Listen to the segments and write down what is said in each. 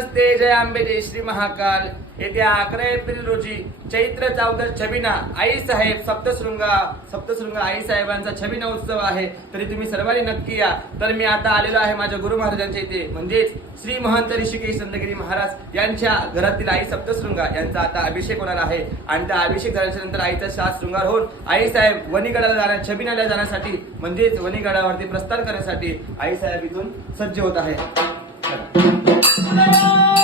नमस्ते जय आंबे जय श्री महाकाल. येत्या अकरा एप्रिल रोजी चैत्र चौदस छबिना आई साहेब सप्तशृंगा सप्तशृंगा आई साहेबांचा छबिना उत्सव आहे. तरी तुम्ही सर्वांनी नक्की या. तर मी आता आलेलो आहे माझ्या गुरु महाराजांच्या इथे. म्हणजेच श्री महंत ऋषिकेश चंद्रगिरी महाराज यांच्या घरातील आई सप्तशृंगा यांचा आता अभिषेक होणार आहे. आणि त्या अभिषेक झाल्याच्यानंतर आईचा शास शृंगार होऊन आई साहेब वणीगडाला जाण्या छबिनाला जाण्यासाठी म्हणजेच वणीगडावरती प्रस्थान करण्यासाठी आई साहेब इथून सज्ज होत आहे श्री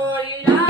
glory. Die.